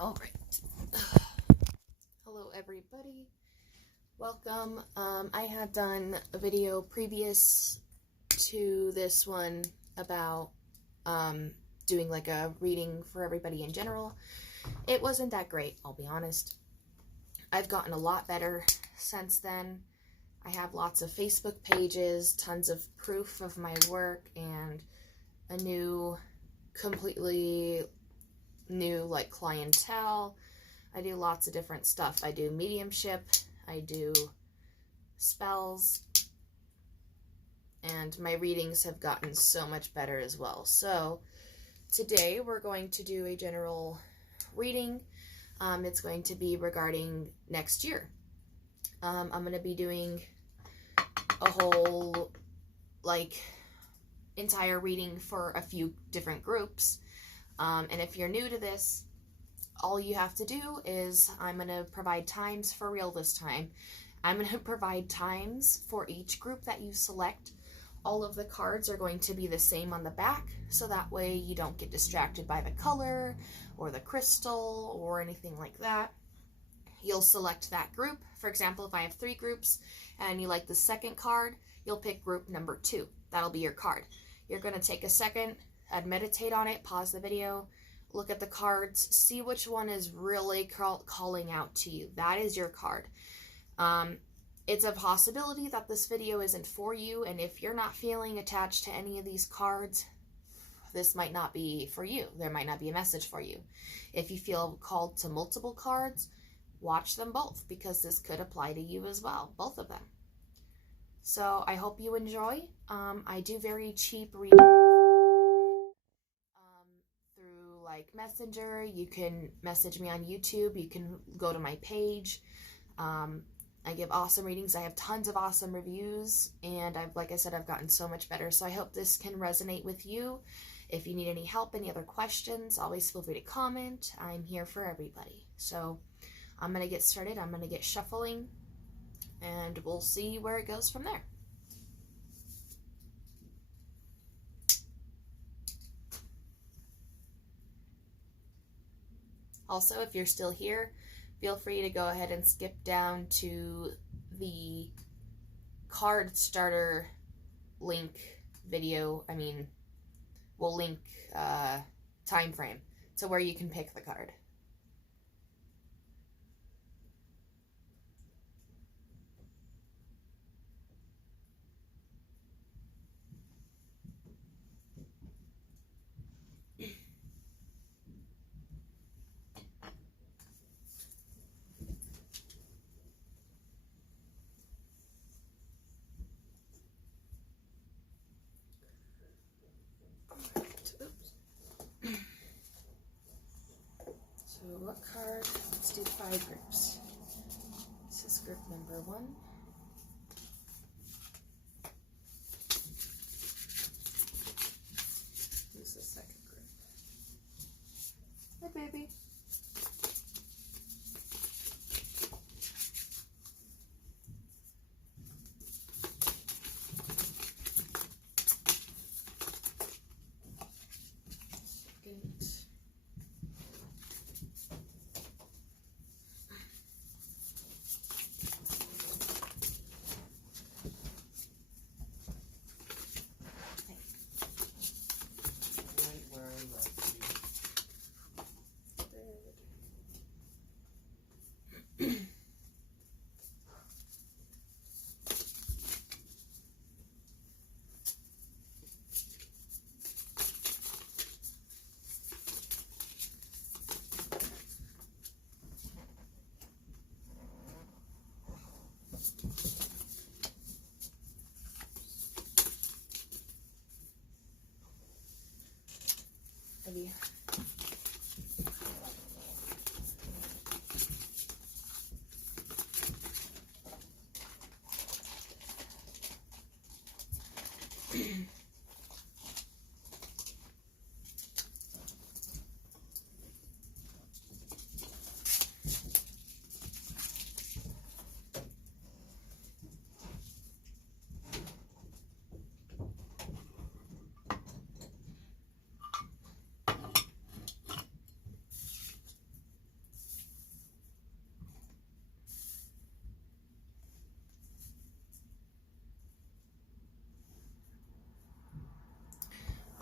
All right. Hello, everybody. Welcome. I had done a video previous to this one about doing like a reading for everybody in general. It wasn't that great, I'll be honest. I've gotten a lot better since then. I have lots of Facebook pages, tons of proof of my work, and a completely new like clientele. I do lots of different stuff. I do mediumship, I do spells, and my readings have gotten so much better as well. So today we're going to do a general reading. It's going to be regarding next year. I'm going to be doing a whole like entire reading for a few different groups. And if you're new to this, all you have to do is, I'm going to provide times for real this time. I'm going to provide times for each group that you select. All of the cards are going to be the same on the back, so that way you don't get distracted by the color or the crystal or anything like that. You'll select that group. For example, if I have 3 groups and you like the second card, you'll pick group number 2. That'll be your card. You're going to take a second and meditate on it, pause the video, look at the cards, see which one is really calling out to you. That is your card. It's a possibility that this video isn't for you, and if you're not feeling attached to any of these cards, this might not be for you. There might not be a message for you. If you feel called to multiple cards, watch them both, because this could apply to you as well, both of them. So I hope you enjoy. I do very cheap readings through like Messenger. You can message me on YouTube. You can go to my page. I give awesome readings. I have tons of awesome reviews, and like I said, I've gotten so much better. So I hope this can resonate with you. If you need any help, any other questions, always feel free to comment. I'm here for everybody. So I'm going to get started. I'm going to get shuffling, and we'll see where it goes from there. Also, if you're still here, feel free to go ahead and skip down to the card starter link video. We'll link time frame to where you can pick the card. So what card? Let's do 5 groups. This is group number 1. Who's the second group? Hi, baby.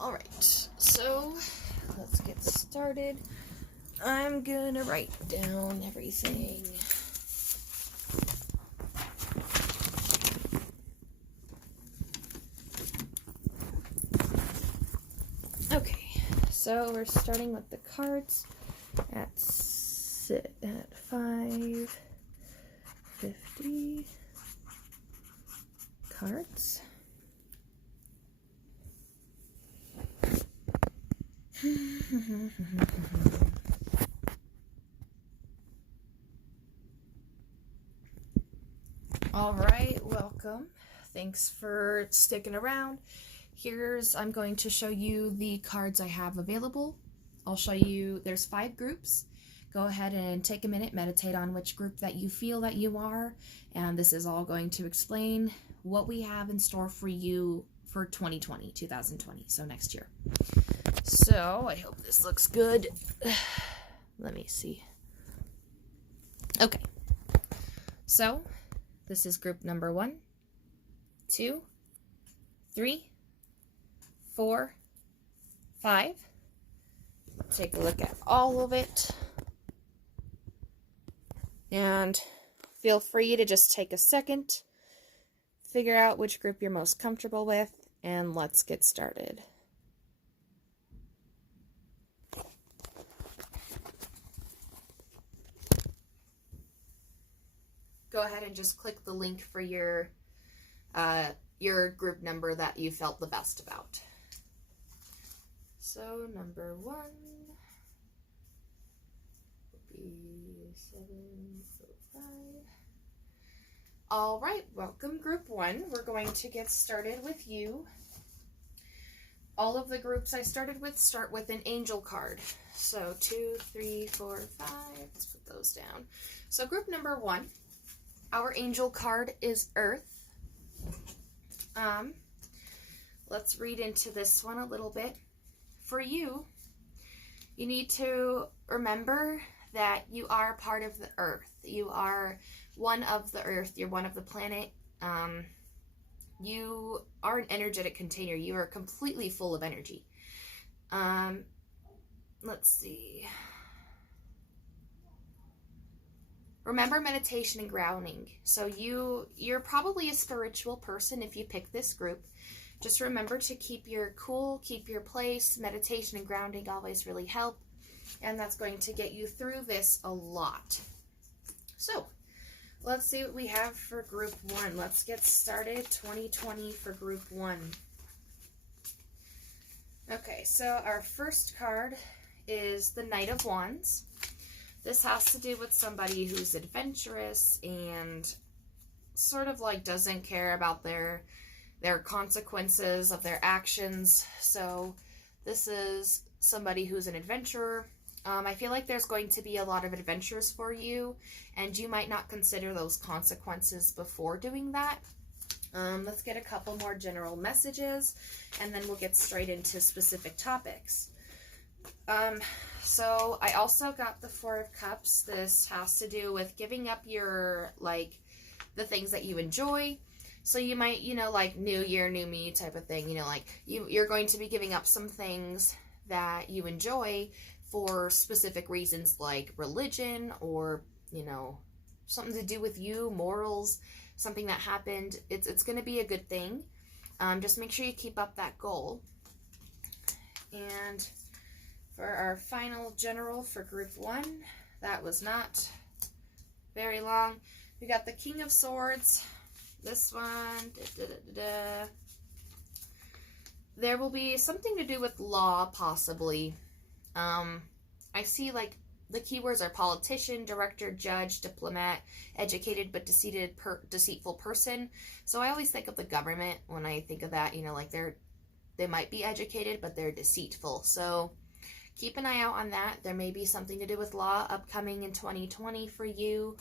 Alright, so let's get started. I'm gonna write down everything. Okay, so we're starting with the cards at 550 cards. All right, welcome. Thanks for sticking around. I'm going to show you the cards I have available. I'll show you, there's 5 groups. Go ahead and take a minute, meditate on which group that you feel that you are, and this is all going to explain what we have in store for you for 2020, so next year. So, I hope this looks good. Let me see. Okay. So, this is group number 1, 2, 3, 4, 5. Take a look at all of it. And feel free to just take a second, figure out which group you're most comfortable with, and let's get started. Go ahead and just click the link for your group number that you felt the best about. So number 1 will be 705. All right, welcome group 1. We're going to get started with you. All of the groups I started with start with an angel card. So 2, 3, 4, 5. Let's put those down. So group number 1, our angel card is Earth. Let's read into this one a little bit. For you, you need to remember that you are part of the Earth. You are one of the Earth. You're one of the planet. You are an energetic container. You are completely full of energy. Let's see. Remember meditation and grounding. So you're probably a spiritual person if you pick this group. Just remember to keep your cool, keep your place. Meditation and grounding always really help. And that's going to get you through this a lot. So, let's see what we have for group 1. Let's get started. 2020 for group 1. Okay, so our first card is the Knight of Wands. This has to do with somebody who's adventurous and sort of like doesn't care about their consequences of their actions. So this is somebody who's an adventurer. I feel like there's going to be a lot of adventures for you, and you might not consider those consequences before doing that. Let's get a couple more general messages, and then we'll get straight into specific topics. So I also got the 4 of Cups. This has to do with giving up your, the things that you enjoy. So you might, like new year, new me type of thing, you're going to be giving up some things that you enjoy for specific reasons like religion or, something to do with you, morals, something that happened. It's going to be a good thing. Just make sure you keep up that goal. And for our final general for group 1, that was not very long. We got the King of Swords. This one, there will be something to do with law, possibly. I see the keywords are politician, director, judge, diplomat, educated but deceitful person. So I always think of the government when I think of that. They might be educated, but they're deceitful. So keep an eye out on that. There may be something to do with law upcoming in 2020 for you.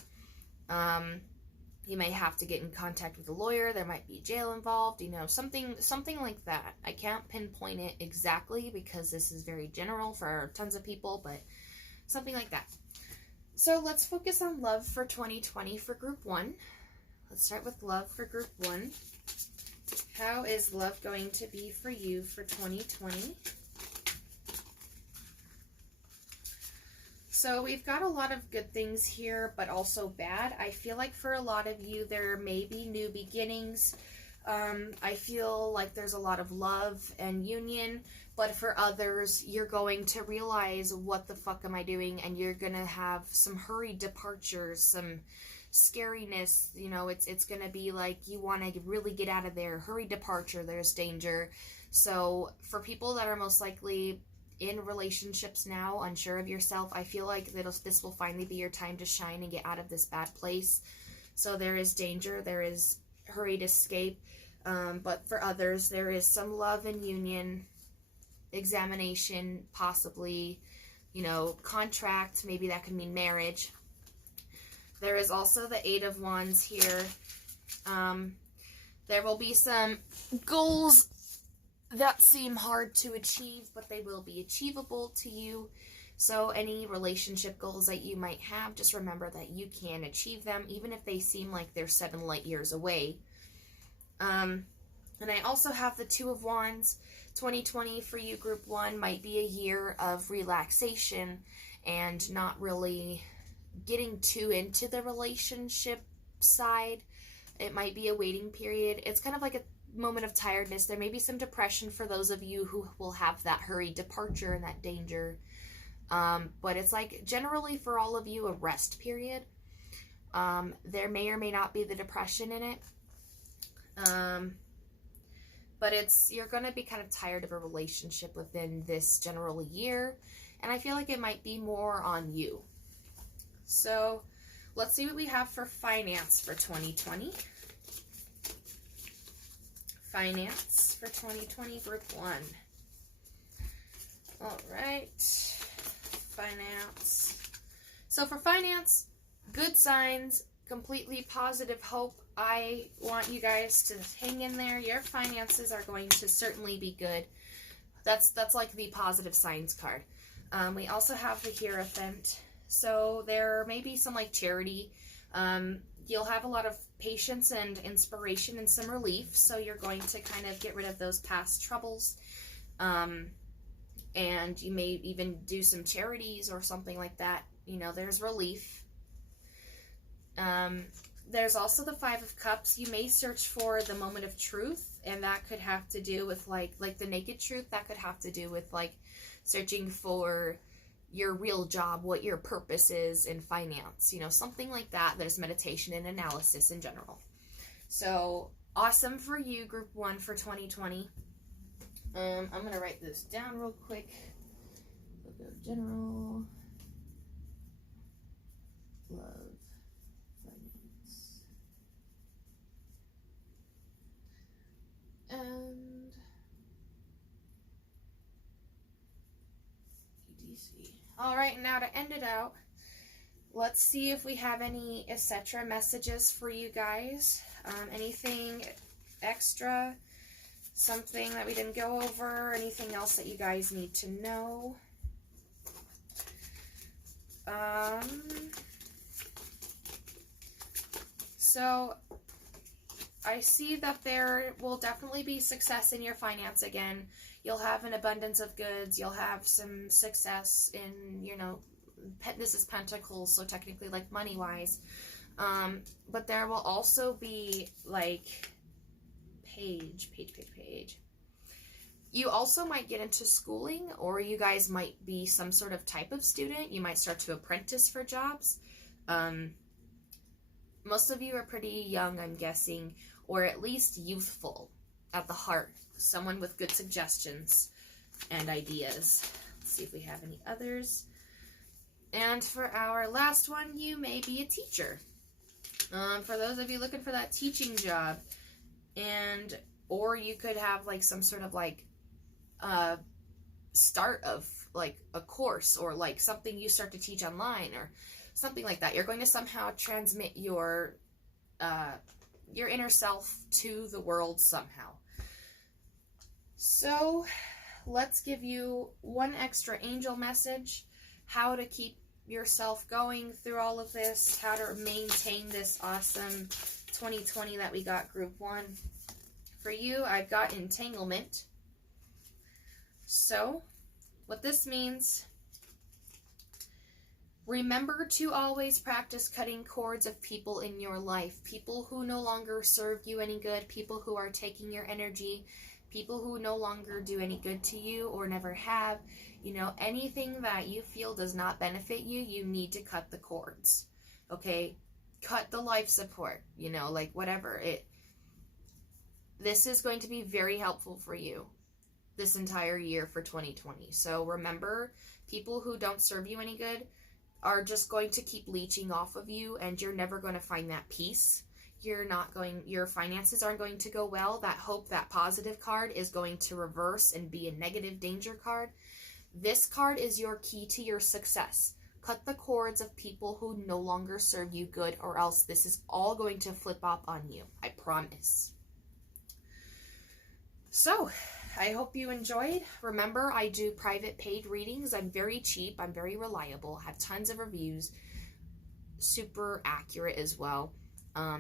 You may have to get in contact with a lawyer. There might be jail involved, something like that. I can't pinpoint it exactly because this is very general for tons of people, but something like that. So let's focus on love for 2020 for group 1. Let's start with love for group 1. How is love going to be for you for 2020? So we've got a lot of good things here, but also bad. I feel like for a lot of you, there may be new beginnings. I feel like there's a lot of love and union, but for others, you're going to realize, what the fuck am I doing? And you're going to have some hurried departures, some scariness. You know, it's going to be like you want to really get out of there. Hurried departure, there's danger. So for people that are most likely in relationships now, unsure of yourself, I feel like this will finally be your time to shine and get out of this bad place. So there is danger, there is hurried escape, but for others, there is some love and union, examination, possibly, you know, contract, maybe that could mean marriage. There is also the Eight of Wands here. There will be some goals that seem hard to achieve, but they will be achievable to you. So any relationship goals that you might have, just remember that you can achieve them, even if they seem like they're 7 light years away. And I also have the Two of Wands. 2020 for you, Group 1, might be a year of relaxation and not really getting too into the relationship side. It might be a waiting period. It's kind of like a moment of tiredness. There may be some depression for those of you who will have that hurried departure and that danger. But it's like generally for all of you a rest period. There may or may not be the depression in it. But you're going to be kind of tired of a relationship within this general year. And I feel like it might be more on you. So let's see what we have for finance for 2020. Finance for 2020, Group 1. All right. Finance. So for finance, good signs, completely positive hope. I want you guys to hang in there. Your finances are going to certainly be good. That's like the positive signs card. We also have the Hierophant. So there may be some like charity. You'll have a lot of patience and inspiration and some relief. So you're going to kind of get rid of those past troubles. And you may even do some charities or something like that. You know, there's relief. There's also the Five of Cups. You may search for the moment of truth, and that could have to do with like the naked truth. That could have to do with like searching for your real job, what your purpose is in finance, you know, something like that. There's meditation and analysis in general. So awesome for you, Group 1 for 2020. I'm going to write this down real quick. We'll go general, love, finance, and EDC. All right, now to end it out, let's see if we have any etc. messages for you guys. Anything extra, something that we didn't go over, anything else that you guys need to know. So I see that there will definitely be success in your finance again. You'll have an abundance of goods. You'll have some success in, you know, this is Pentacles, so technically like money-wise. But there will also be like page. You also might get into schooling, or you guys might be some sort of type of student. You might start to apprentice for jobs. Most of you are pretty young, I'm guessing, or at least youthful at the heart. Someone with good suggestions and ideas. Let's see if we have any others. And for our last one, you may be a teacher. For those of you looking for that teaching job, or you could have like some sort of like start of like a course, or like something you start to teach online or something like that. You're going to somehow transmit your inner self to the world somehow. So let's give you one extra angel message, how to keep yourself going through all of this, how to maintain this awesome 2020 that we got, Group 1. For you, I've got entanglement. So, what this means, remember to always practice cutting cords of people in your life. People who no longer serve you any good, people who are taking your energy, people who no longer do any good to you or never have. You know, anything that you feel does not benefit you, you need to cut the cords. Okay? Cut the life support, you know, like whatever. This is going to be very helpful for you this entire year for 2020. So remember, people who don't serve you any good are just going to keep leeching off of you, and you're never going to find that peace. Your finances aren't going to go well. That hope, that positive card is going to reverse and be a negative danger card. This card is your key to your success. Cut the cords of people who no longer serve you good, or else this is all going to flip up on you. I promise. So, I hope you enjoyed. Remember, I do private paid readings. I'm very cheap. I'm very reliable. Have tons of reviews. Super accurate as well.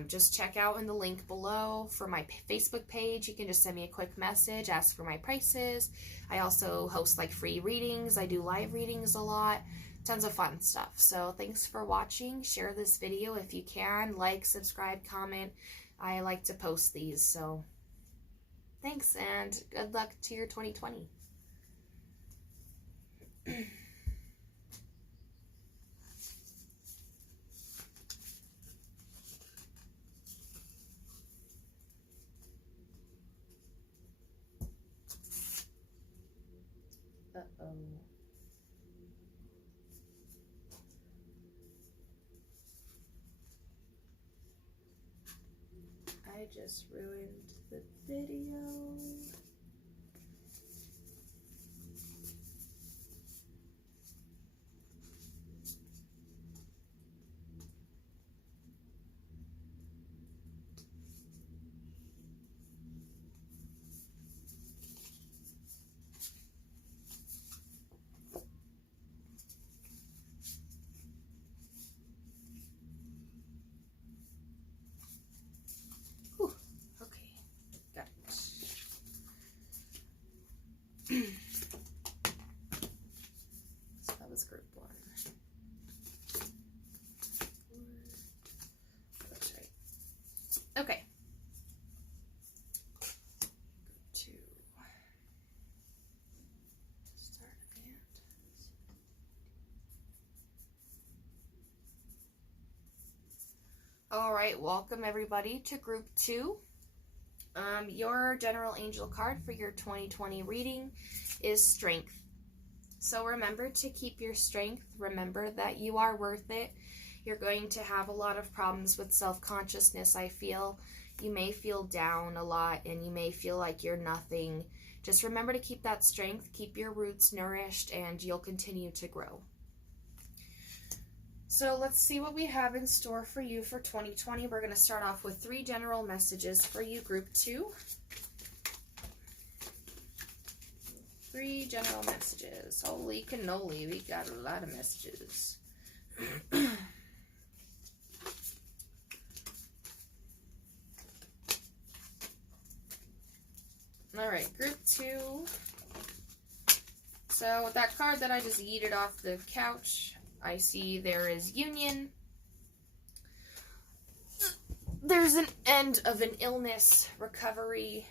Just check out in the link below for my Facebook page. You can just send me a quick message, ask for my prices. I also host like free readings. I do live readings a lot. Tons of fun stuff. So thanks for watching. Share this video if you can. Like, subscribe, comment. I like to post these, so thanks, and good luck to your 2020. Uh-oh. I just ruined the video. So that was group 1. That's right. Okay. Group 2. Start and all right, welcome everybody to group 2. Your general angel card for your 2020 reading is strength. So remember to keep your strength. Remember that you are worth it. You're going to have a lot of problems with self-consciousness, I feel. You may feel down a lot and you may feel like you're nothing. Just remember to keep that strength, keep your roots nourished, and you'll continue to grow. So let's see what we have in store for you for 2020. We're going to start off with 3 general messages for you, group 2. 3 general messages. Holy cannoli, we got a lot of messages. All right, group 2. So that card that I just yeeted off the couch, I see there is union. There's an end of an illness, recovery,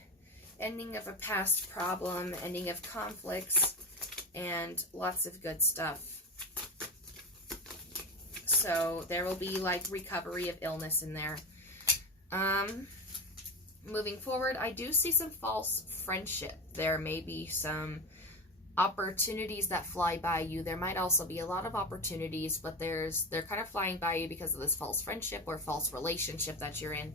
ending of a past problem, ending of conflicts, and lots of good stuff. So there will be like recovery of illness in there. Moving forward, I do see some false friendship. There may be some opportunities that fly by you. There might also be a lot of opportunities, but they're kind of flying by you because of this false friendship or false relationship that you're in.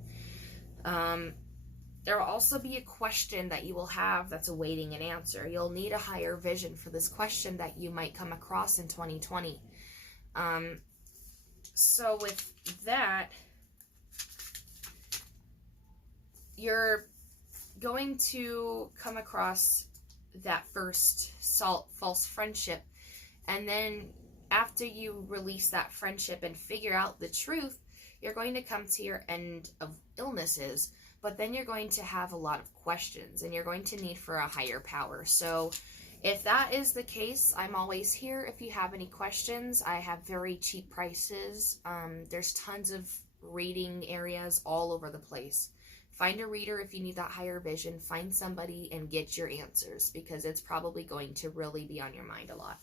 There will also be a question that you will have that's awaiting an answer. You'll need a higher vision for this question that you might come across in 2020. So with that, you're going to come across that first false friendship, and then after you release that friendship and figure out the truth, you're going to come to your end of illnesses. but then you're going to have a lot of questions and you're going to need for a higher power. So if that is the case, I'm always here. If you have any questions, I have very cheap prices. There's tons of reading areas all over the place. Find a reader if you need that higher vision. Find somebody and get your answers, because it's probably going to really be on your mind a lot.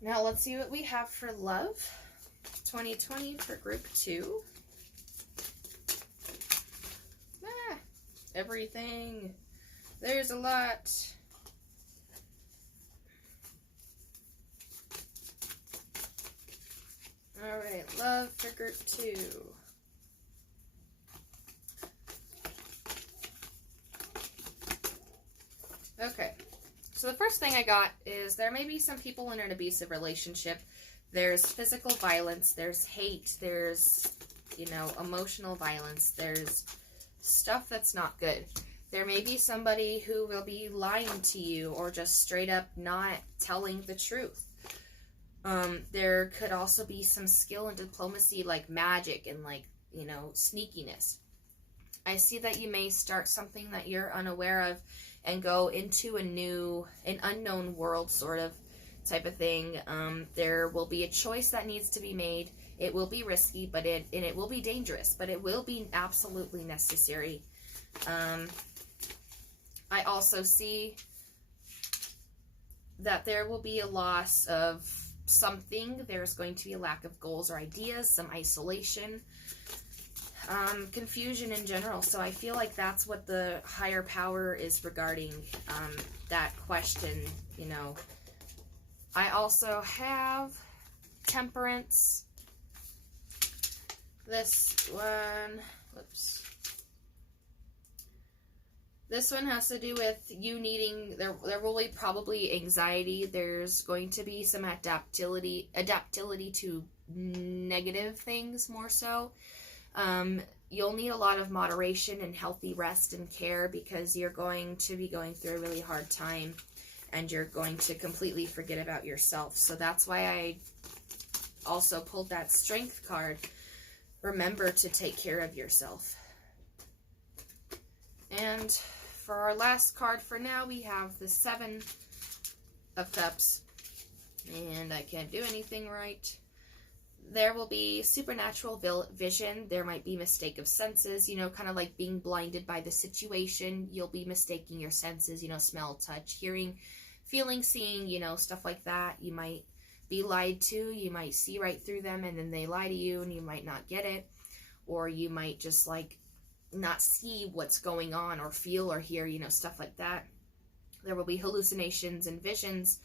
Now let's see what we have for love 2020 for group 2. Everything. There's a lot. All right, love for group 2. Okay, so the first thing I got is there may be some people in an abusive relationship. There's physical violence, there's hate, there's, emotional violence, there's stuff that's not good. There may be somebody who will be lying to you or just straight up not telling the truth. There could also be some skill and diplomacy, like magic and sneakiness. I see that you may start something that you're unaware of and go into an unknown world sort of type of thing. There will be a choice that needs to be made. It will be risky, but it will be dangerous, but it will be absolutely necessary. I also see that there will be a loss of something. There's going to be a lack of goals or ideas, some isolation, confusion in general. So I feel like that's what the higher power is regarding that question, I also have temperance. This one, whoops. This one has to do with you needing, there will be probably anxiety. There's going to be some adaptability to negative things more so. You'll need a lot of moderation and healthy rest and care, because you're going to be going through a really hard time and you're going to completely forget about yourself. So that's why I also pulled that strength card. Remember to take care of yourself. And for our last card for now, we have the 7 of Cups. And I can't do anything right. There will be supernatural vision. There might be mistake of senses, kind of like being blinded by the situation. You'll be mistaking your senses, smell, touch, hearing, feeling, seeing, stuff like that. You might be lied to. You might see right through them and then they lie to you and you might not get it. Or you might just not see what's going on or feel or hear, stuff like that. There will be hallucinations and visions.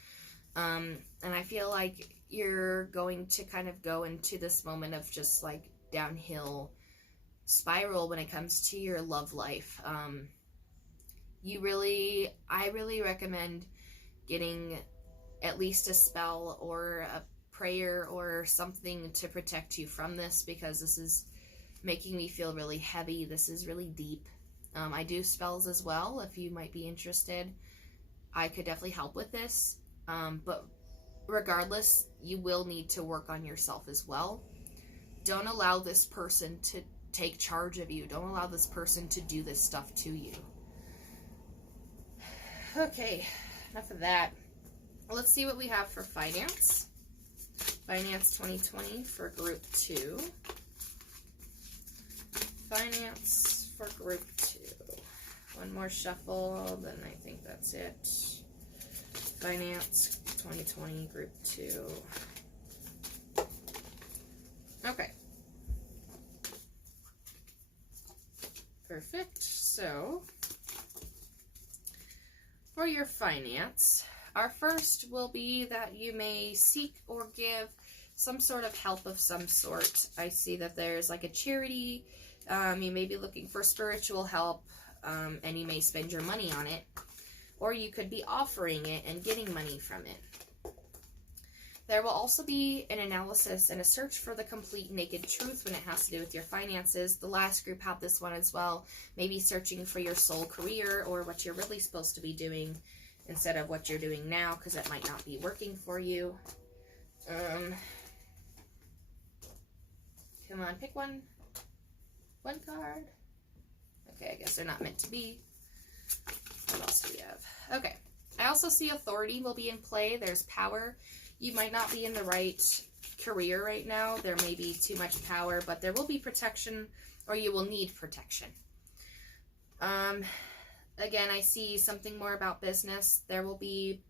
And I feel like you're going to kind of go into this moment of just downhill spiral when it comes to your love life. I really recommend getting at least a spell or a prayer or something to protect you from this, because this is making me feel really heavy. This is really deep. I do spells as well. If you might be interested, I could definitely help with this. But regardless, you will need to work on yourself as well. Don't allow this person to take charge of you. Don't allow this person to do this stuff to you. Okay, enough of that. Let's see what we have for finance. Finance 2020 for group 2. Finance for group 2. One more shuffle, then I think that's it. Finance 2020 group 2. Okay. Perfect. So, for your finance, our first will be that you may seek or give some sort of help of some sort. I see that there's a charity. You may be looking for spiritual help, and you may spend your money on it. Or you could be offering it and getting money from it. There will also be an analysis and a search for the complete naked truth when it has to do with your finances. The last group had this one as well. Maybe searching for your soul career or what you're really supposed to be doing instead of what you're doing now, because it might not be working for you. Come on, pick one. One card. Okay, I guess they're not meant to be. What else do we have? Okay. I also see authority will be in play. There's power. You might not be in the right career right now. There may be too much power, but there will be protection, or you will need protection. Again, I see something more about business. There will be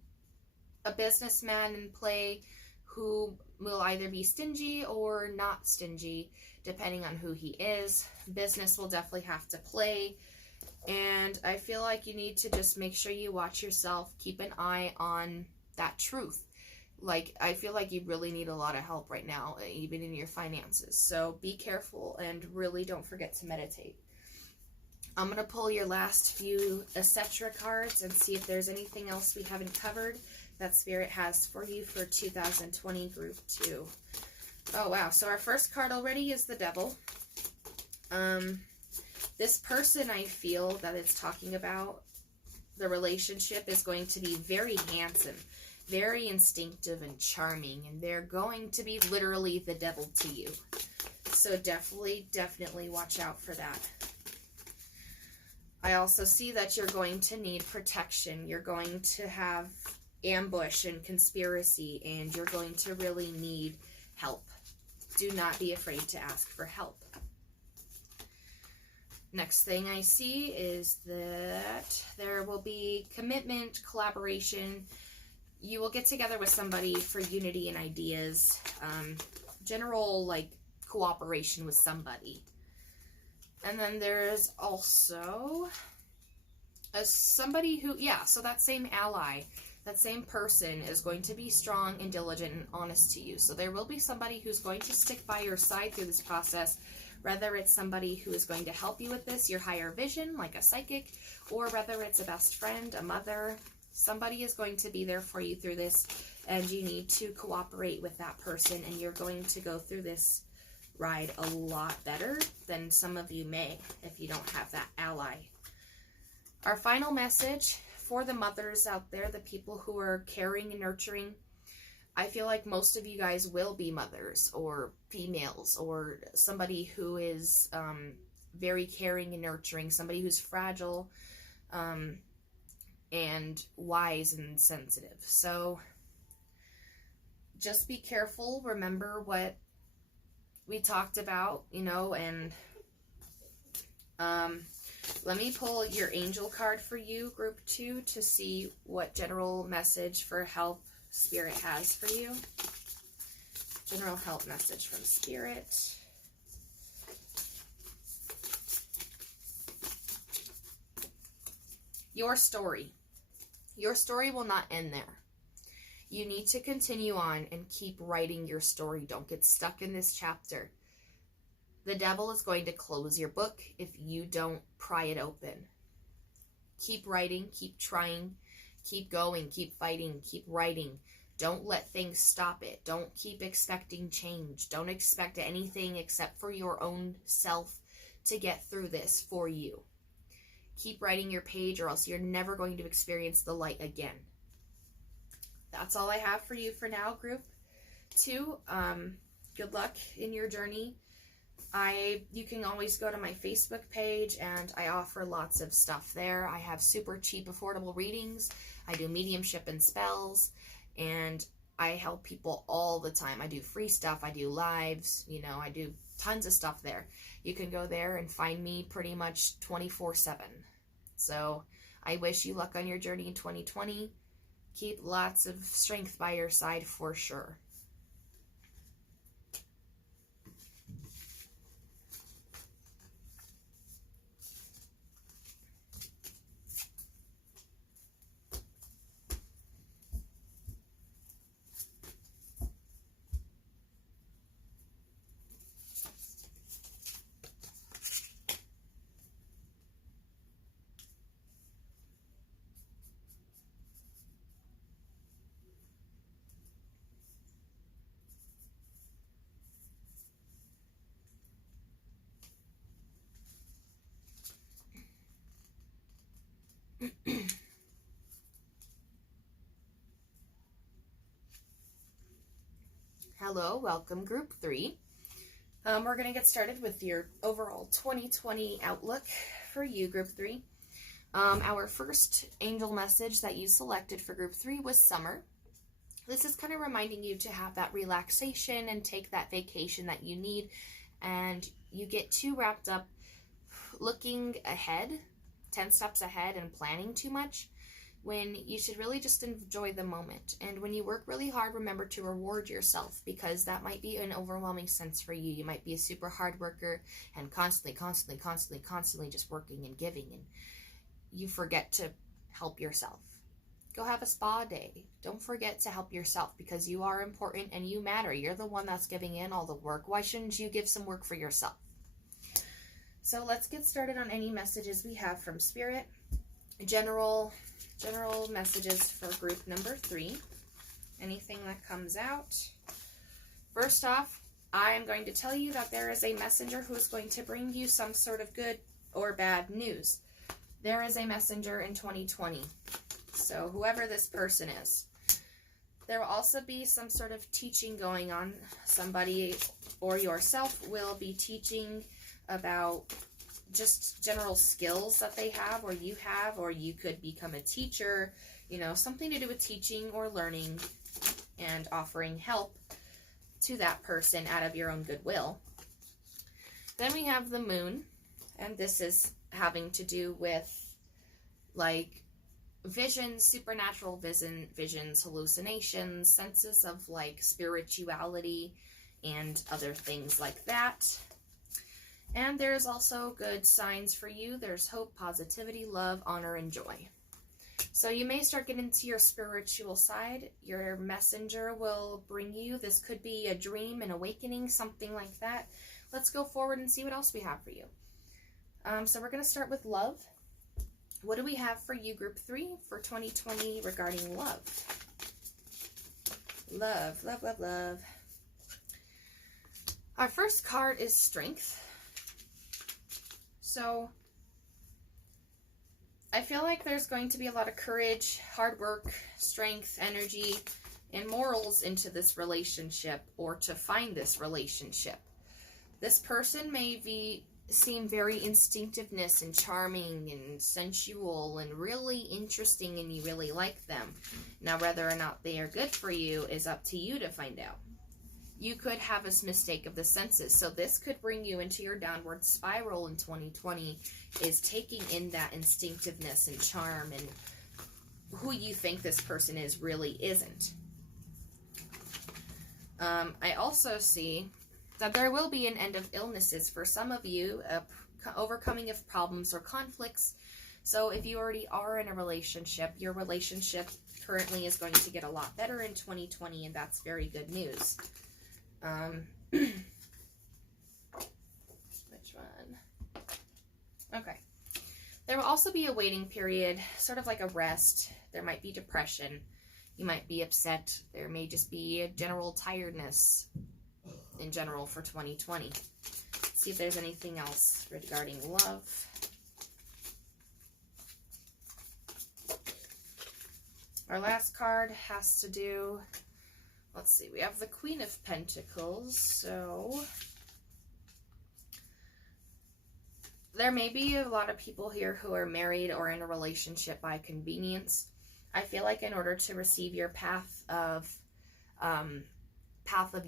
a businessman in play who will either be stingy or not stingy, depending on who he is. Business will definitely have to play. And I feel like you need to just make sure you watch yourself, keep an eye on that truth. Like, I feel like you really need a lot of help right now, even in your finances. So be careful and really don't forget to meditate. I'm going to pull your last few etc. cards and see if there's anything else we haven't covered that Spirit has for you for 2020 Group 2. Oh, wow. So our first card already is the Devil. This person, I feel that it's talking about, the relationship is going to be very handsome, very instinctive and charming, and they're going to be literally the devil to you. So definitely watch out for that. I also see that you're going to need protection. You're going to have ambush and conspiracy, and you're going to really need help. Do not be afraid to ask for help. Next thing I see is that there will be commitment, collaboration. You will get together with somebody for unity and ideas. General, like, cooperation with somebody. And then there's also somebody who, so that same ally, that same person is going to be strong and diligent and honest to you. So there will be somebody who's going to stick by your side through this process, whether it's somebody who is going to help you with this, your higher vision, like a psychic, or whether it's a best friend, a mother. Somebody is going to be there for you through this, and you need to cooperate with that person, and you're going to go through this ride a lot better than some of you may if you don't have that ally. Our final message for the mothers out there, the people who are caring and nurturing, I feel like most of you guys will be mothers or females or somebody who is very caring and nurturing, somebody who's fragile and wise and sensitive. So just be careful. Remember what we talked about, and let me pull your angel card for you, Group 2, to see what general message for help Spirit has for you. General help message from Spirit. Your story. Your story will not end there. You need to continue on and keep writing your story. Don't get stuck in this chapter. The devil is going to close your book if you don't pry it open. Keep writing, keep trying, keep going, keep fighting, keep writing. Don't let things stop it. Don't keep expecting change. Don't expect anything except for your own self to get through this for you. Keep writing your page, or else you're never going to experience the light again. That's all I have for you for now, Group 2. Good luck in your journey. You can always go to my Facebook page, and I offer lots of stuff there. I have super cheap, affordable readings. I do mediumship and spells, and I help people all the time. I do free stuff. I do lives. I do tons of stuff there. You can go there and find me pretty much 24/7. So I wish you luck on your journey in 2020. Keep lots of strength by your side for sure. Hello, welcome Group 3. We're going to get started with your overall 2020 outlook for you, Group 3. Our first angel message that you selected for Group 3 was summer. This is kind of reminding you to have that relaxation and take that vacation that you need, and you get too wrapped up looking ahead, 10 steps ahead, and planning too much, when you should really just enjoy the moment. And when you work really hard, remember to reward yourself, because that might be an overwhelming sense for you. You might be a super hard worker and constantly just working and giving, and you forget to help yourself. Go have a spa day. Don't forget to help yourself, because you are important and you matter. You're the one that's giving in all the work. Why shouldn't you give some work for yourself? So let's get started on any messages we have from Spirit. General messages for group number 3. Anything that comes out. First off, I am going to tell you that there is a messenger who is going to bring you some sort of good or bad news. There is a messenger in 2020. So whoever this person is. There will also be some sort of teaching going on. Somebody or yourself will be teaching about just general skills that they have or you have, or you could become a teacher, something to do with teaching or learning and offering help to that person out of your own goodwill. Then we have the moon, and this is having to do with like visions, supernatural visions, hallucinations, senses of like spirituality and other things like that. And there's also good signs for you. There's hope, positivity, love, honor, and joy. So you may start getting into your spiritual side. Your messenger will bring you. This could be a dream, an awakening, something like that. Let's go forward and see what else we have for you. So we're going to start with love. What do we have for you, Group 3, for 2020 regarding love? Love, love, love, love. Our first card is strength. So I feel like there's going to be a lot of courage, hard work, strength, energy, and morals into this relationship, or to find this relationship. This person may seem very instinctiveness and charming and sensual and really interesting, and you really like them. Now, whether or not they are good for you is up to you to find out. You could have a mistake of the senses. So this could bring you into your downward spiral in 2020, is taking in that instinctiveness and charm, and who you think this person is really isn't. I also see that there will be an end of illnesses for some of you, overcoming of problems or conflicts. So if you already are in a relationship, your relationship currently is going to get a lot better in 2020, and that's very good news. Which one? Okay. There will also be a waiting period, sort of like a rest. There might be depression. You might be upset. There may just be a general tiredness in general for 2020. See if there's anything else regarding love. Our last card has to do, let's see, we have the Queen of Pentacles. So there may be a lot of people here who are married or in a relationship by convenience. I feel like in order to receive your path of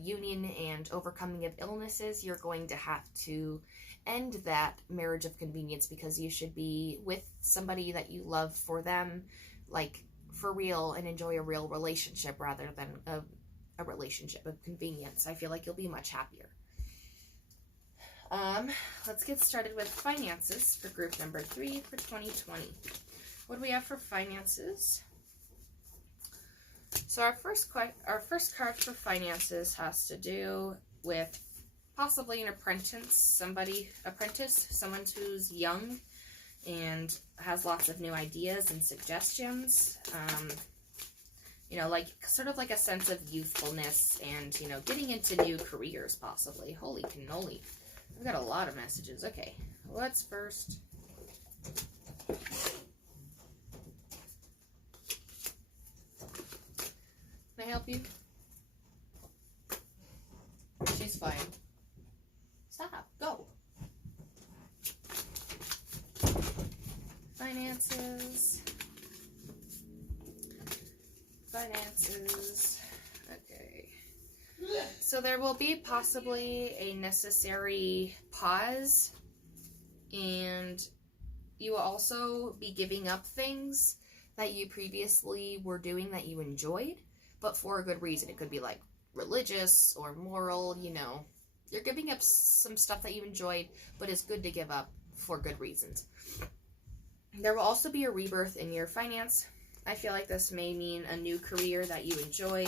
union and overcoming of illnesses, you're going to have to end that marriage of convenience, because you should be with somebody that you love for them, like for real, and enjoy a real relationship rather than a relationship of convenience. I feel like you'll be much happier. Let's get started with finances for group number 3 for 2020. What do we have for finances? So our first card for finances has to do with possibly an apprentice, someone who's young and has lots of new ideas and suggestions. Like sort of like a sense of youthfulness and, getting into new careers possibly. Holy cannoli. I've got a lot of messages. Okay, what's first? Can I help you? She's fine. So there will be possibly a necessary pause, and you will also be giving up things that you previously were doing that you enjoyed, but for a good reason. It could be like religious or moral, you know. You're giving up some stuff that you enjoyed, but it's good to give up for good reasons. There will also be a rebirth in your finance. I feel like this may mean a new career that you enjoy,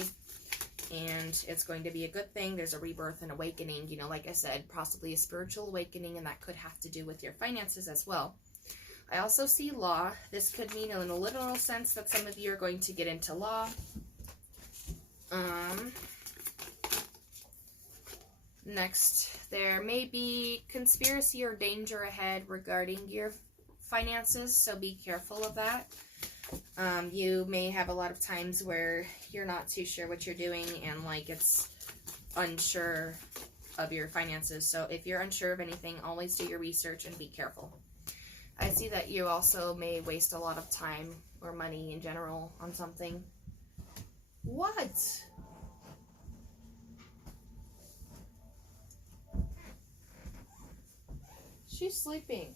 and it's going to be a good thing. There's a rebirth and awakening, you know, like I said, possibly a spiritual awakening, and that could have to do with your finances as well. I also see law. This could mean in a literal sense that some of you are going to get into law. Next, there may be conspiracy or danger ahead regarding your finances, so be careful of that. You may have a lot of times where you're not too sure what you're doing and like it's unsure of your finances. So if you're unsure of anything, always do your research and be careful. I see that you also may waste a lot of time or money in general on something. What? She's sleeping.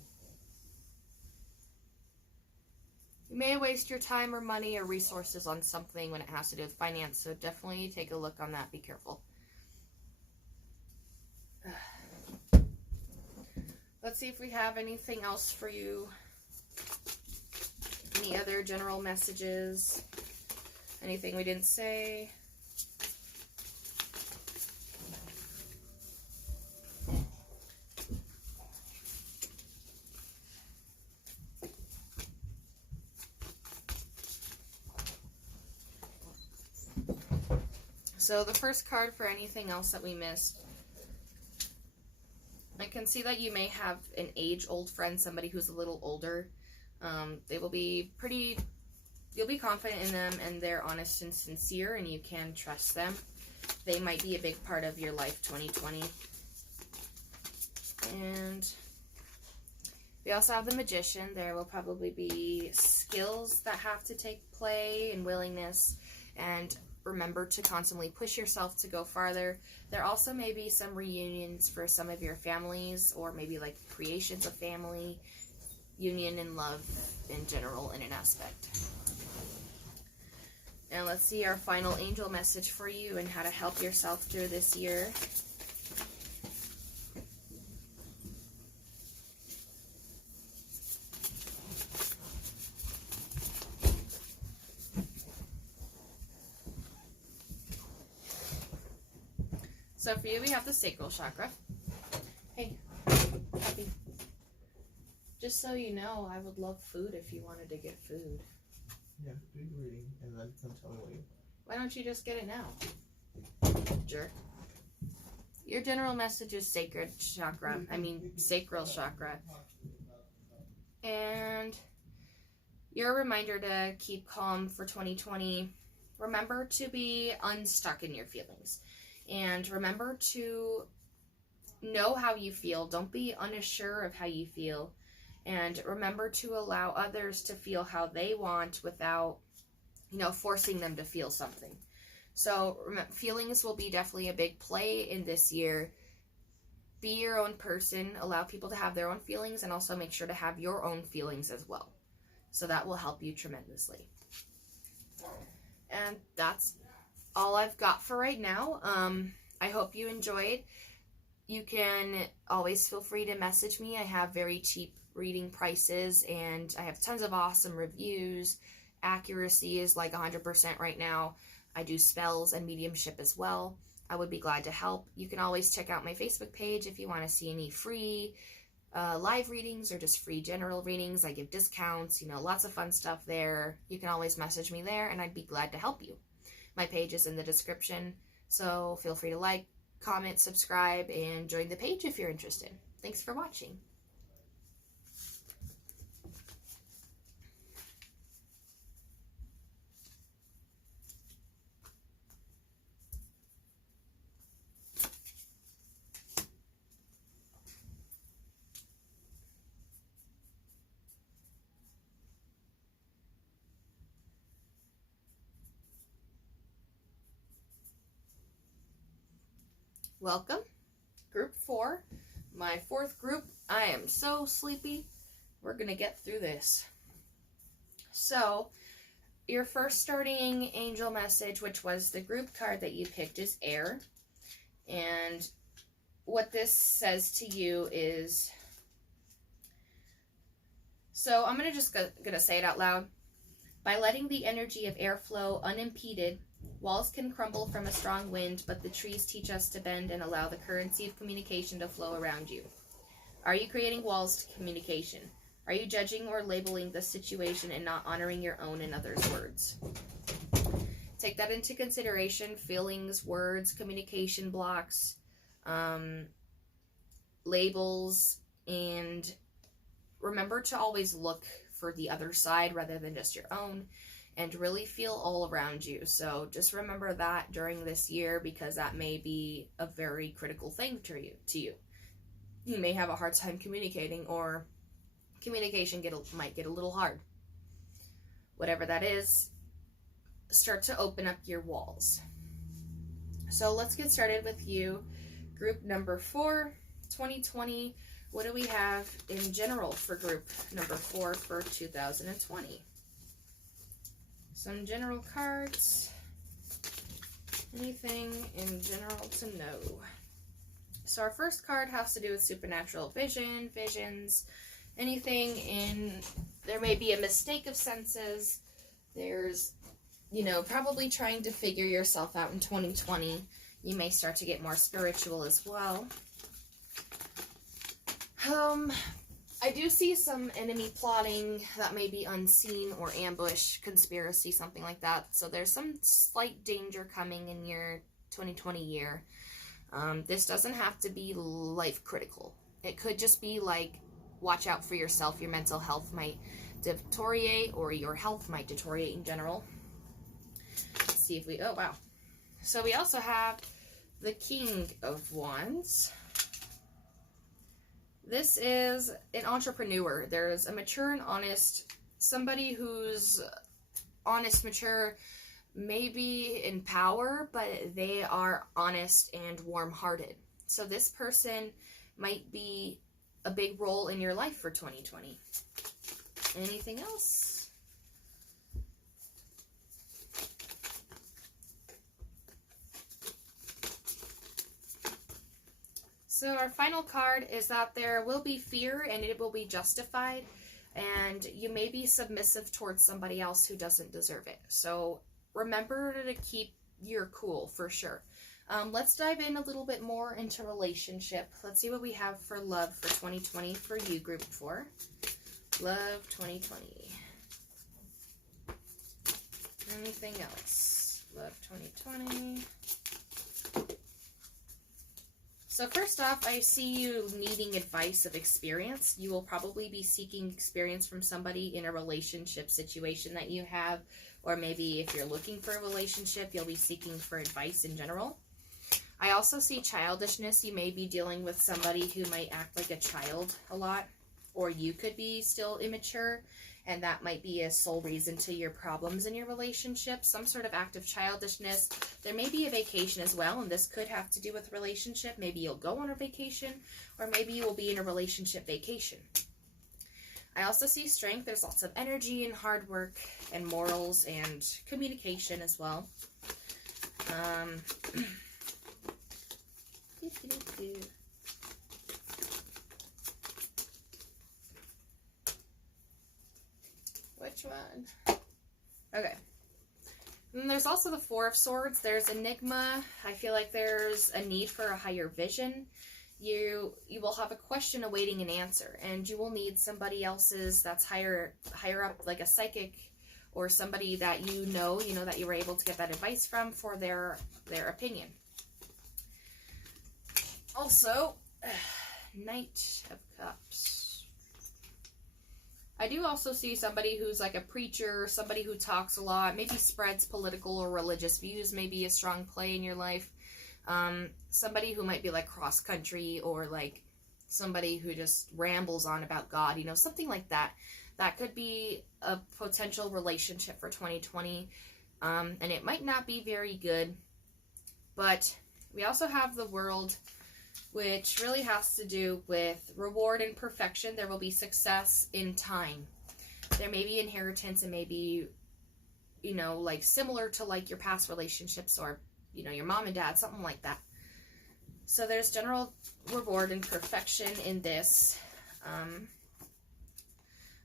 You may waste your time or money or resources on something when it has to do with finance, so definitely take a look on that. Be careful. Let's see if we have anything else for you. Any other general messages? Anything we didn't say? So the first card for anything else that we missed. I can see that you may have an age-old friend, somebody who's a little older. They will be pretty, you'll be confident in them, and they're honest and sincere, and you can trust them. They might be a big part of your life 2020. And we also have the Magician. There will probably be skills that have to take play and willingness, and remember to constantly push yourself to go farther. There also may be some reunions for some of your families, or maybe like creations of family, union and love in general in an aspect. And let's see our final angel message for you and how to help yourself through this year. So for you, we have the sacral chakra. Hey, happy. Just so you know, I would love food if you wanted to get food. Yeah, do your reading and then come tell me what you... Why don't you just get it now? Jerk. Your general message is sacred chakra. Sacral chakra. And your reminder to keep calm for 2020. Remember to be unstuck in your feelings. And remember to know how you feel. Don't be unsure of how you feel. And remember to allow others to feel how they want without, forcing them to feel something. So feelings will be definitely a big play in this year. Be your own person. Allow people to have their own feelings, and also make sure to have your own feelings as well. So that will help you tremendously. And that's all I've got for right now. I hope you enjoyed. You can always feel free to message me. I have very cheap reading prices, and I have tons of awesome reviews. Accuracy is like 100% right now. I do spells and mediumship as well. I would be glad to help. You can always check out my Facebook page if you want to see any free live readings or just free general readings. I give discounts, lots of fun stuff there. You can always message me there, and I'd be glad to help you. My page is in the description, so feel free to like, comment, subscribe, and join the page if you're interested. Thanks for watching. Welcome. Group 4, my fourth group. I am so sleepy. We're going to get through this. So, your first starting angel message, which was the group card that you picked, is air. And what this says to you is, so I'm gonna say it out loud. By letting the energy of air flow unimpeded, walls can crumble from a strong wind, but the trees teach us to bend and allow the currency of communication to flow around you. Are you creating walls to communication? Are you judging or labeling the situation and not honoring your own and others' words? Take that into consideration. Feelings, words, communication blocks, labels, and remember to always look for the other side rather than just your own, and really feel all around you. So just remember that during this year, because that may be a very critical thing to you. You may have a hard time communicating, or communication might get a little hard. Whatever that is, start to open up your walls. So let's get started with you. Group number 4, 2020. What do we have in general for group number 4 for 2020? Some general cards. Anything in general to know? So our first card has to do with supernatural visions, anything there may be a mistake of senses. There's, probably trying to figure yourself out in 2020. You may start to get more spiritual as well. I do see some enemy plotting that may be unseen, or ambush, conspiracy, something like that. So there's some slight danger coming in your 2020 year. This doesn't have to be life critical. It could just be like, watch out for yourself. Your mental health might deteriorate, or your health might deteriorate in general. Let's see if oh wow. So we also have the King of Wands. This is an entrepreneur. There's a mature and honest, somebody who's honest, mature, maybe in power, but they are honest and warm-hearted. So this person might be a big role in your life for 2020. Anything else? So our final card is that there will be fear, and it will be justified, and you may be submissive towards somebody else who doesn't deserve it. So remember to keep your cool, for sure. Let's dive in a little bit more into relationship. Let's see what we have for love for 2020 for you, group 4. Love 2020. Anything else? Love 2020. So first off, I see you needing advice of experience. You will probably be seeking experience from somebody in a relationship situation that you have, or maybe if you're looking for a relationship, you'll be seeking for advice in general. I also see childishness. You may be dealing with somebody who might act like a child a lot, or you could be still immature, and that might be a sole reason to your problems in your relationship. Some sort of act of childishness. There may be a vacation as well, and this could have to do with relationship. Maybe you'll go on a vacation, or maybe you will be in a relationship vacation. I also see strength. There's lots of energy and hard work and morals and communication as well. Which one? Okay. And there's also the Four of Swords. There's enigma. I feel like there's a need for a higher vision. You will have a question awaiting an answer, and you will need somebody else's that's higher up, like a psychic or somebody that you know that you were able to get that advice from for their opinion. Also, Knight of Cups. I do also see somebody who's like a preacher, somebody who talks a lot, maybe spreads political or religious views, maybe a strong play in your life. Somebody who might be like cross-country, or like somebody who just rambles on about God, something like that. That could be a potential relationship for 2020. And it might not be very good, but We also have the World, which really has to do with reward and perfection. There will be success in time. There may be inheritance, and maybe, you know, like similar to like your past relationships, or, you know, your mom and dad, something like that. So there's general reward and perfection in this.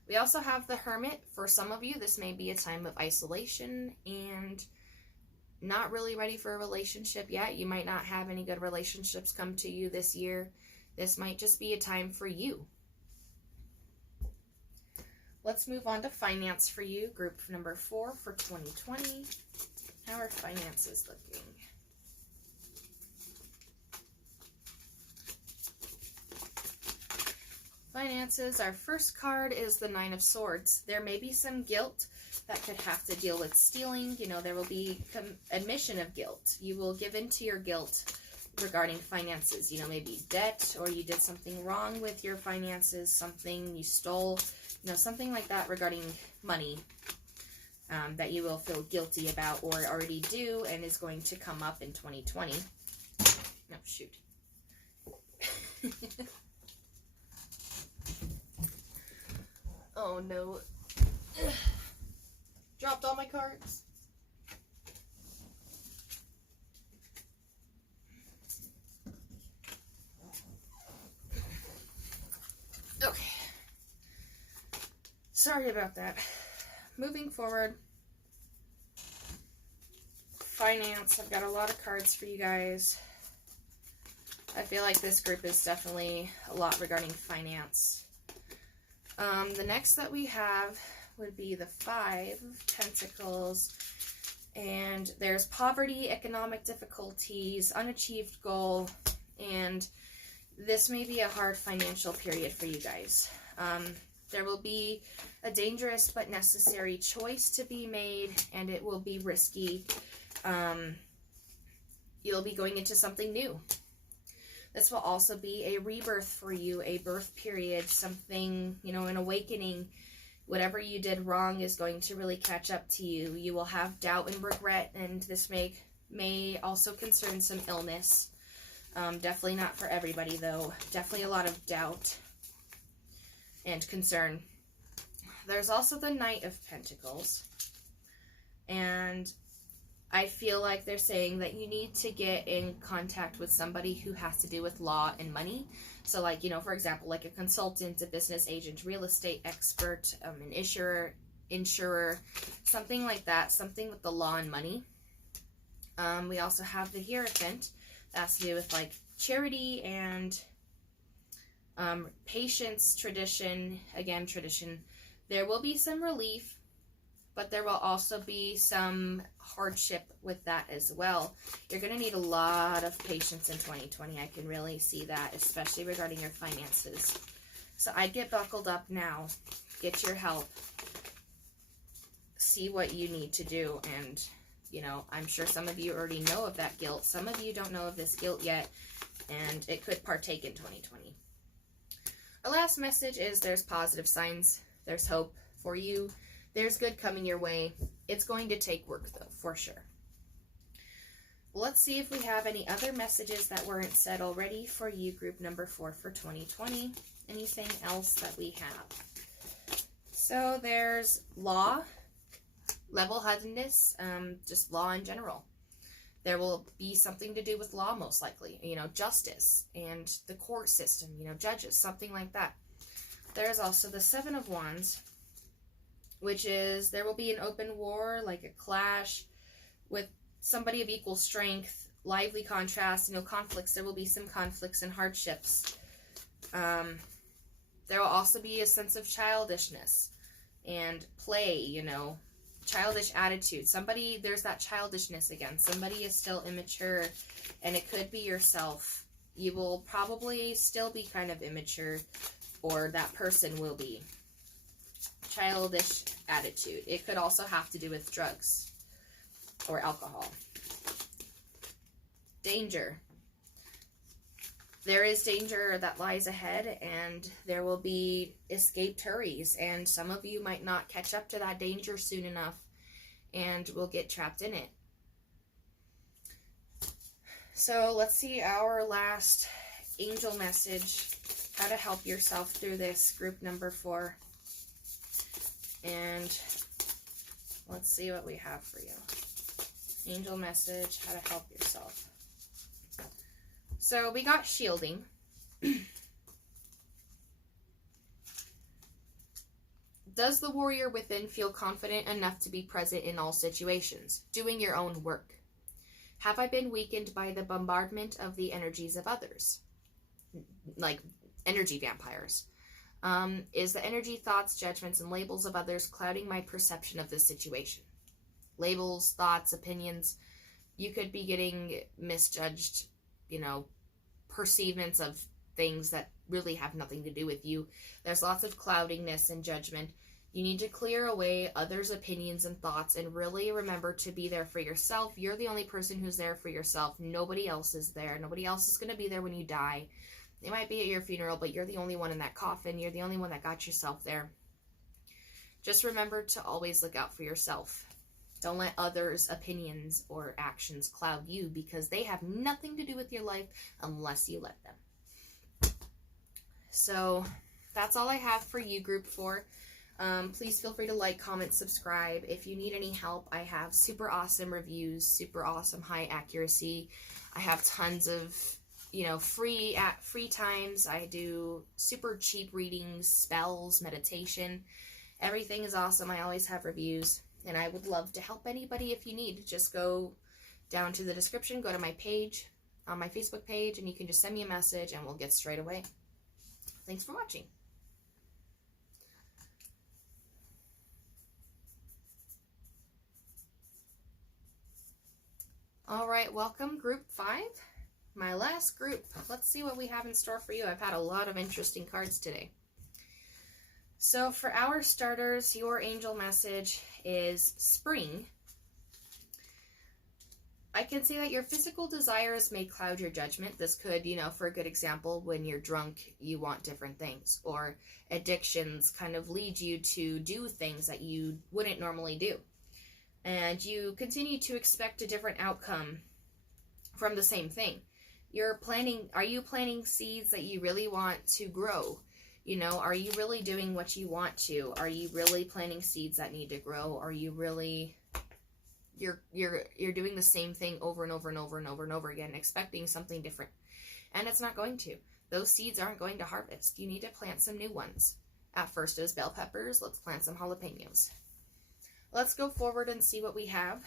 We also have the Hermit. For some of you, this may be a time of isolation and not really ready for a relationship yet. You might not have any good relationships come to you this year. This might just be a time for you. Let's move on to finance for you, group number 4 for 2020. How are finances looking? Finances, our first card is the Nine of Swords. There may be some guilt that could have to deal with stealing. You know, there will be admission of guilt. You will give in to your guilt regarding finances. You know, maybe debt, or you did something wrong with your finances, something you stole, you know, something like that regarding money that you will feel guilty about, or already do, and is going to come up in 2020. No, shoot. Oh no. Dropped all my cards. Okay. Sorry about that. Moving forward. Finance. I've got a lot of cards for you guys. I feel like this group is definitely a lot regarding finance. The next that we have would be the 5 of Pentacles, and there's poverty, economic difficulties, unachieved goal, and this may be a hard financial period for you guys. There will be a dangerous but necessary choice to be made, and it will be risky. You'll be going into something new. This will also be a rebirth for you, a birth period, something, you know, an awakening. Whatever you did wrong is going to really catch up to you. You will have doubt and regret, and this may also concern some illness. Definitely not for everybody, though. Definitely a lot of doubt and concern. There's also the Knight of Pentacles, and I feel like they're saying that you need to get in contact with somebody who has to do with law and money. So, like, you know, for example, like a consultant, a business agent, real estate expert, an insurer, something like that, something with the law and money. We also have the Hierophant. That has to do with, like, charity and patience, tradition. Again, tradition. There will be some relief, but there will also be some hardship with that as well. You're going to need a lot of patience in 2020. I can really see that, especially regarding your finances. So I'd get buckled up now. Get your help. See what you need to do. And, you know, I'm sure some of you already know of that guilt. Some of you don't know of this guilt yet, and it could partake in 2020. Our last message is there's positive signs. There's hope for you. There's good coming your way. It's going to take work, though, for sure. Let's see if we have any other messages that weren't said already for you, group number 4 for 2020. Anything else that we have? So there's law, level-headedness, just law in general. There will be something to do with law, most likely. You know, justice and the court system, you know, judges, something like that. There's also the 7 of Wands, which is there will be an open war, like a clash with somebody of equal strength, lively contrast, you know, conflicts. There will be some conflicts and hardships. There will also be a sense of childishness and play, you know, childish attitude. Somebody, there's that childishness again. Somebody is still immature, and it could be yourself. You will probably still be kind of immature, or that person will be. Childish attitude. It could also have to do with drugs or alcohol. Danger. There is danger that lies ahead, and there will be escaped hurries, and some of you might not catch up to that danger soon enough and will get trapped in it. So let's see our last angel message, how to help yourself through this, group number 4. And let's see what we have for you. Angel message, how to help yourself. So we got shielding. Does the warrior within feel confident enough to be present in all situations, doing your own work? Have I been weakened by the bombardment of the energies of others? Like energy vampires. Is the energy, thoughts, judgments, and labels of others clouding my perception of this situation? Labels, thoughts, opinions. You could be getting misjudged, perceivements of things that really have nothing to do with you. There's lots of cloudiness and judgment. You need to clear away others' opinions and thoughts and really remember to be there for yourself. You're the only person who's there for yourself. Nobody else is there. Nobody else is going to be there when you die. They might be at your funeral, but you're the only one in that coffin. You're the only one that got yourself there. Just remember to always look out for yourself. Don't let others' opinions or actions cloud you because they have nothing to do with your life unless you let them. So that's all I have for you, group 4. Please feel free to like, comment, subscribe. If you need any help, I have super awesome reviews, super awesome high accuracy. I have tons of, free times. I do super cheap readings, spells, meditation. Everything is awesome. I always have reviews, and I would love to help anybody if you need. Just go down to the description, go to my page, on my Facebook page, and you can just send me a message, and we'll get straight away. Thanks for watching. All right, welcome group 5, my last group. Let's see what we have in store for you. I've had a lot of interesting cards today. So for our starters, your angel message is spring. I can say that your physical desires may cloud your judgment. This could, for a good example, when you're drunk, you want different things. Or addictions kind of lead you to do things that you wouldn't normally do. And you continue to expect a different outcome from the same thing. Are you planting seeds that you really want to grow? Are you really doing what you want to? Are you really planting seeds that need to grow? Are you really, you're doing the same thing over and over and over and over and over again, expecting something different. And it's not going to. Those seeds aren't going to harvest. You need to plant some new ones. At first it was bell peppers. Let's plant some jalapenos. Let's go forward and see what we have.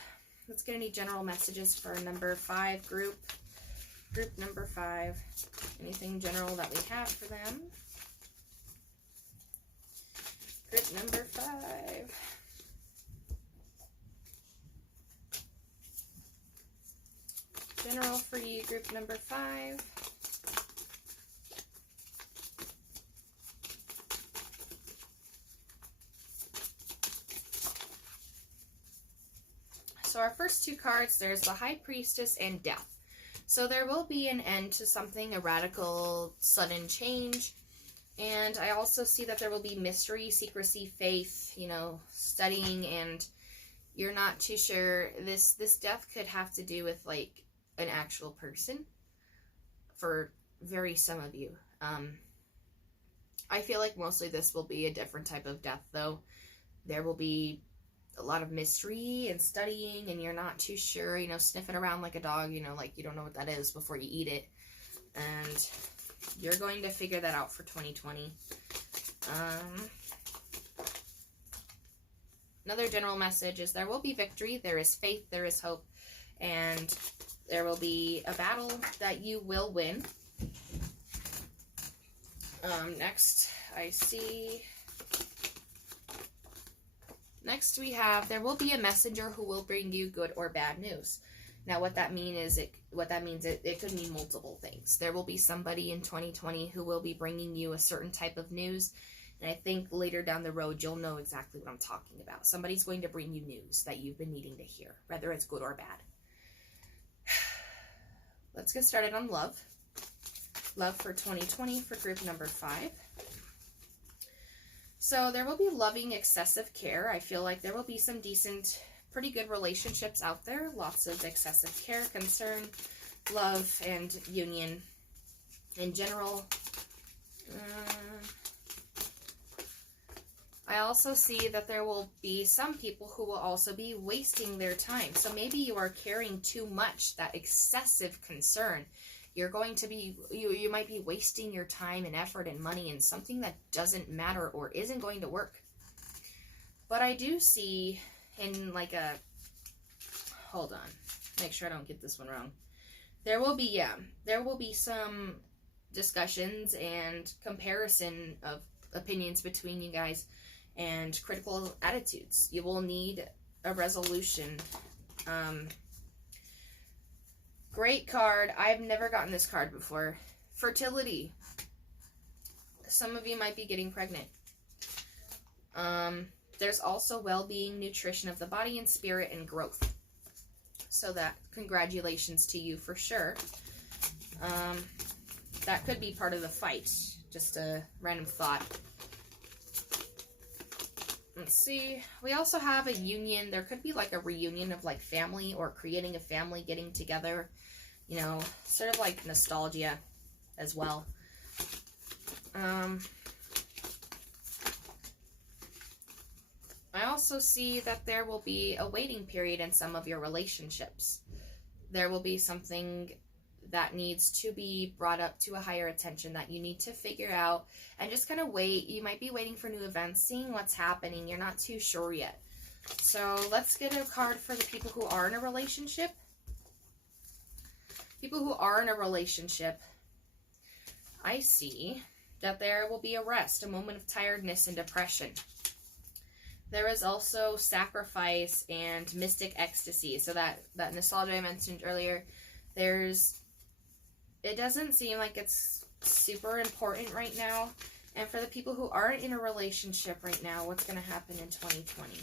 Let's get any general messages for number 5 group. Group number 5. Anything general that we have for them? Group number 5. General for you, group number 5. So our first 2 cards, there's the High Priestess and Death. So there will be an end to something, a radical, sudden change. And I also see that there will be mystery, secrecy, faith, studying, and you're not too sure. This death could have to do with, like, an actual person for some of you. I feel like mostly this will be a different type of death, though. There will be a lot of mystery and studying, and you're not too sure, sniffing around like a dog, like you don't know what that is before you eat it. And you're going to figure that out for 2020. Another general message is there will be victory, there is faith, there is hope, and there will be a battle that you will win. Next, Next we have, there will be a messenger who will bring you good or bad news. Now what that means it could mean multiple things. There will be somebody in 2020 who will be bringing you a certain type of news. And I think later down the road, you'll know exactly what I'm talking about. Somebody's going to bring you news that you've been needing to hear, whether it's good or bad. Let's get started on love. Love for 2020 for group number 5. So there will be loving, excessive care. I feel like there will be some decent, pretty good relationships out there. Lots of excessive care, concern, love and union in general. I also see that there will be some people who will also be wasting their time. So maybe you are carrying too much, that excessive concern. You're going to be, you might be wasting your time and effort and money in something that doesn't matter or isn't going to work. But I do see in like a, hold on, make sure I don't get this one wrong. There will be some discussions and comparison of opinions between you guys and critical attitudes. You will need a resolution. Great card. I've never gotten this card before. Fertility. Some of you might be getting pregnant. There's also well-being, nutrition of the body and spirit, and growth. So that, congratulations to you for sure. That could be part of the fight. Just a random thought. Let's see. We also have a union. There could be like a reunion of like family or creating a family, getting together. You know, sort of like nostalgia as well. I also see that there will be a waiting period in some of your relationships. There will be something that needs to be brought up to a higher attention that you need to figure out and just kind of wait. You might be waiting for new events, seeing what's happening. You're not too sure yet. So let's get a card for the people who are in a relationship. People who are in a relationship, I see that there will be a rest, a moment of tiredness and depression. There is also sacrifice and mystic ecstasy. So that nostalgia I mentioned earlier, it doesn't seem like it's super important right now. And for the people who aren't in a relationship right now, what's going to happen in 2020?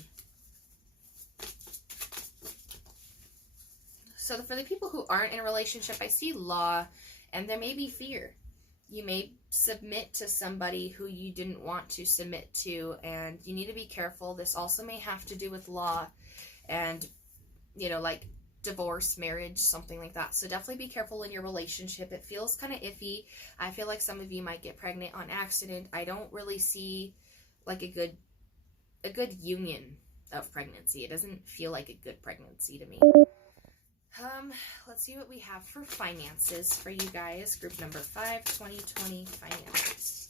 So for the people who aren't in a relationship, I see law, and there may be fear. You may submit to somebody who you didn't want to submit to, and you need to be careful. This also may have to do with law and, you know, like divorce, marriage, something like that. So definitely be careful in your relationship. It feels kind of iffy. I feel like some of you might get pregnant on accident. I don't really see like a good union of pregnancy. It doesn't feel like a good pregnancy to me. Let's see what we have for finances for you guys. Group number 5, 2020 finances.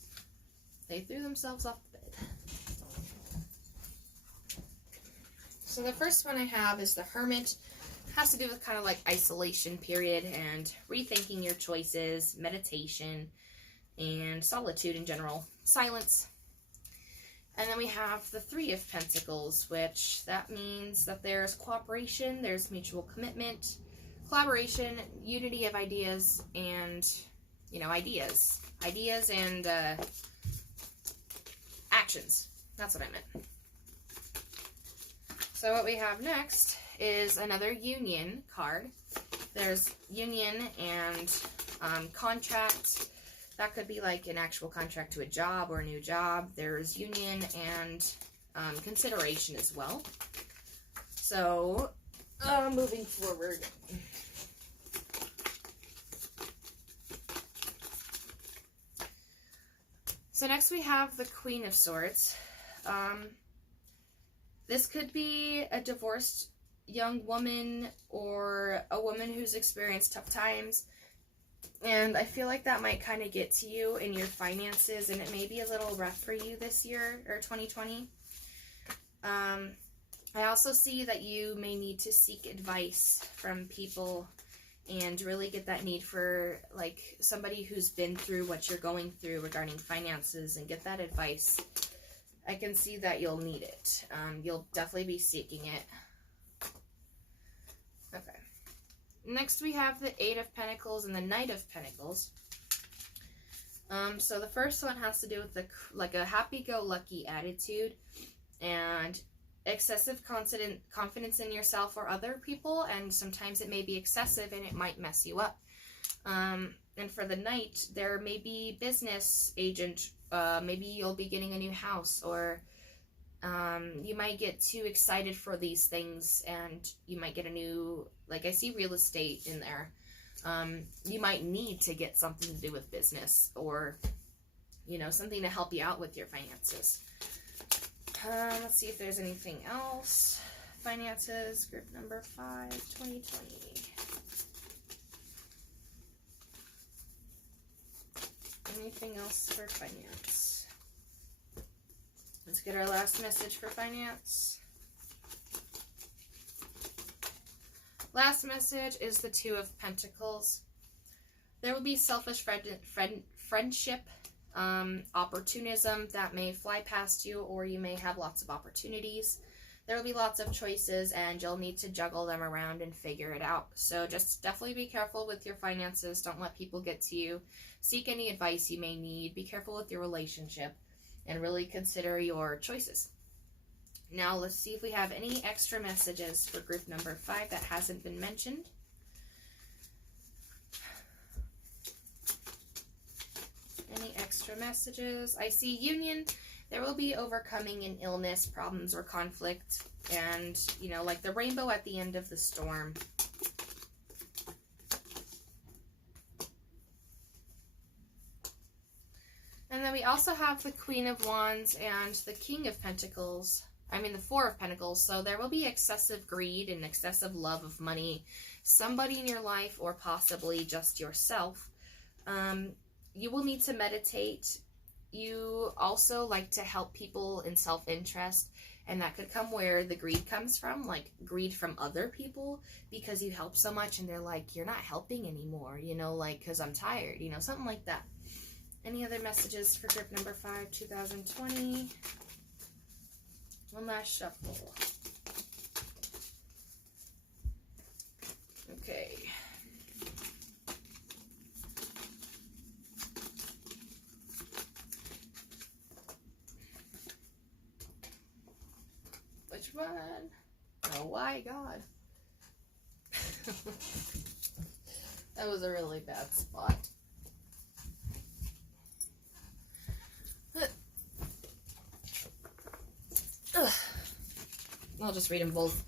They threw themselves off the bed. So the first one I have is the Hermit. Has to do with kind of like isolation period and rethinking your choices, meditation, and solitude in general. Silence. And then we have the 3 of Pentacles, which that means that there's cooperation, there's mutual commitment, collaboration, unity of ideas, and, you know, ideas and actions. That's what I meant. So what we have next is another union card. There's union and contract. That could be like an actual contract to a job or a new job. There's union and consideration as well. So, moving forward. So next we have the Queen of Swords. This could be a divorced young woman or a woman who's experienced tough times. And I feel like that might kind of get to you in your finances, and it may be a little rough for you this year, or 2020. I also see that you may need to seek advice from people and really get that need for, like, somebody who's been through what you're going through regarding finances and get that advice. I can see that you'll need it. You'll definitely be seeking it. Okay. Next we have the 8 of Pentacles and the Knight of Pentacles. So the first one has to do with like a happy-go-lucky attitude and excessive confidence in yourself or other people, and sometimes it may be excessive and it might mess you up. And for the Knight, there may be business agent, maybe you'll be getting a new house, or you might get too excited for these things and you might get a new, like I see real estate in there. You might need to get something to do with business or, you know, something to help you out with your finances. Let's see if there's anything else. Finances, group number 5, 2020. Anything else for finance? Let's get our last message for finance. Last message is the 2 of Pentacles. There will be selfish friendship, opportunism that may fly past you, or you may have lots of opportunities. There will be lots of choices, and you'll need to juggle them around and figure it out. So just definitely be careful with your finances. Don't let people get to you. Seek any advice you may need. Be careful with your relationship, and really consider your choices. Now let's see if we have any extra messages for group number 5 that hasn't been mentioned. Any extra messages? I see union. There will be overcoming an illness, problems, or conflict. And, you know, like the rainbow at the end of the storm. And then we also have the Queen of Wands and the King of Pentacles. I mean, the 4 of Pentacles. So there will be excessive greed and excessive love of money. Somebody in your life, or possibly just yourself. You will need to meditate. You also like to help people in self-interest, and that could come where the greed comes from, like greed from other people, because you help so much and they're like, you're not helping anymore, you know, like, because I'm tired, you know, something like that. Any other messages for group number 5, 2020? One last shuffle. Okay. Which one? Oh, why, God. That was a really bad spot. I'll just read them both.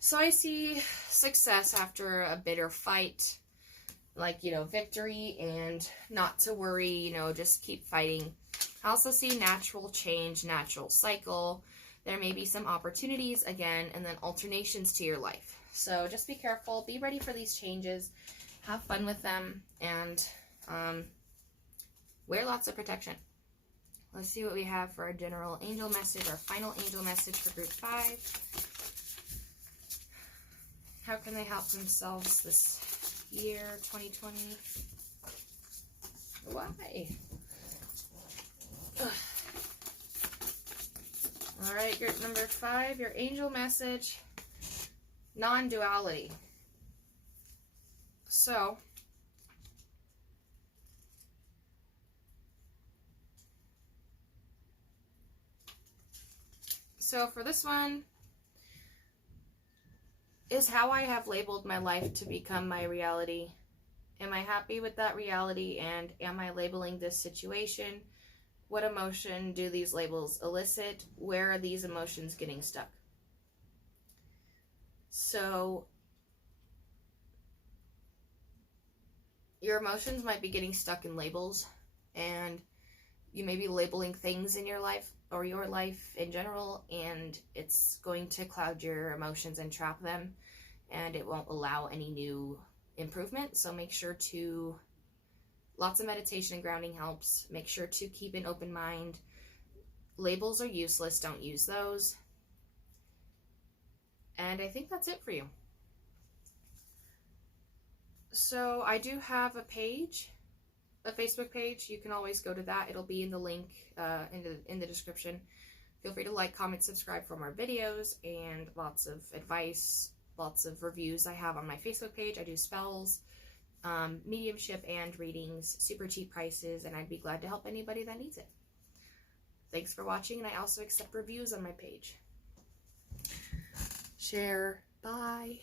So I see success after a bitter fight. Like, you know, victory and not to worry, you know, just keep fighting. I also see natural change, natural cycle. There may be some opportunities again, and then alternations to your life. So just be careful. Be ready for these changes. Have fun with them. And wear lots of protection. Let's see what we have for our general angel message, our final angel message for group 5. How can they help themselves this year, 2020? Why? Ugh. All right, group number 5, your angel message, non-duality. So, for this one, is how I have labeled my life to become my reality. Am I happy with that reality, and am I labeling this situation? What emotion do these labels elicit? Where are these emotions getting stuck? So, your emotions might be getting stuck in labels, and you may be labeling things in your life, or your life in general, and it's going to cloud your emotions and trap them, and it won't allow any new improvement. So make sure to, lots of meditation and grounding helps. Make sure to keep an open mind. Labels are useless, don't use those. And I think that's it for you. So I do have a page, a Facebook page. You can always go to that. It'll be in the link in the description. Feel free to like, comment, subscribe for more videos and lots of advice, lots of reviews I have on my Facebook page. I do spells, mediumship, and readings, super cheap prices, and I'd be glad to help anybody that needs it. Thanks for watching, and I also accept reviews on my page. Share. Bye.